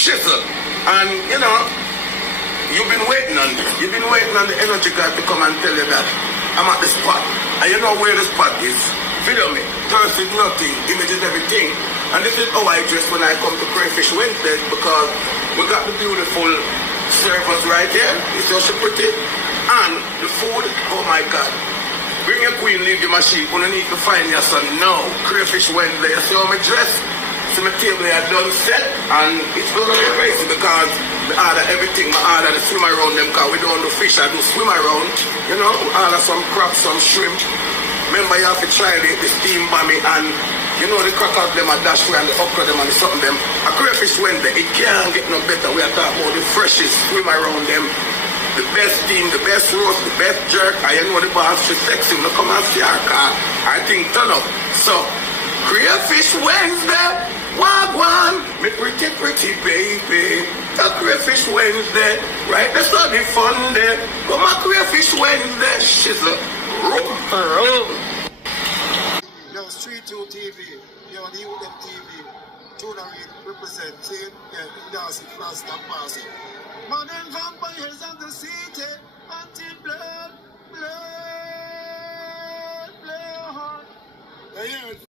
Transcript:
shizzle. And, you know, you've been waiting on the energy guy to come and tell you that I'm at the spot. And you know where the spot is. Video me. Thirst is nothing. Image is everything. And this is how I dress when I come to Crayfish Wednesday, because we got the beautiful servers right here. It's just pretty. And the food, oh my God. Bring your queen, leave your machine. You don't need to find your son. No. Crayfish Wednesday. You see how I dress? See my table here done set. And it's going to be crazy because I order everything. I order the swim around them because we don't do fish. I do swim around. You know, I order some crab, some shrimp. Remember, you have to try the steam bammy, and you know the crackers them, a dash and the okra them and the something them. A Crayfish Wednesday, it can't get no better. We are talking about the freshest, swim around them, the best steam, the best roast, the best jerk. And you know the boss, she's sexy. Look come and see her car. I think turn up. So, Crayfish Wednesday, wagwan, me pretty baby. A Crayfish Wednesday, right? That's all the fun there. Come on, Crayfish Wednesday, shizzle. Yo, Street 2 TV, yo, the UDM TV, Tuna represent, see, yeah, Darcy, Frost, and Parsi. Man and vampires of the city, anti-blood, blood, blood.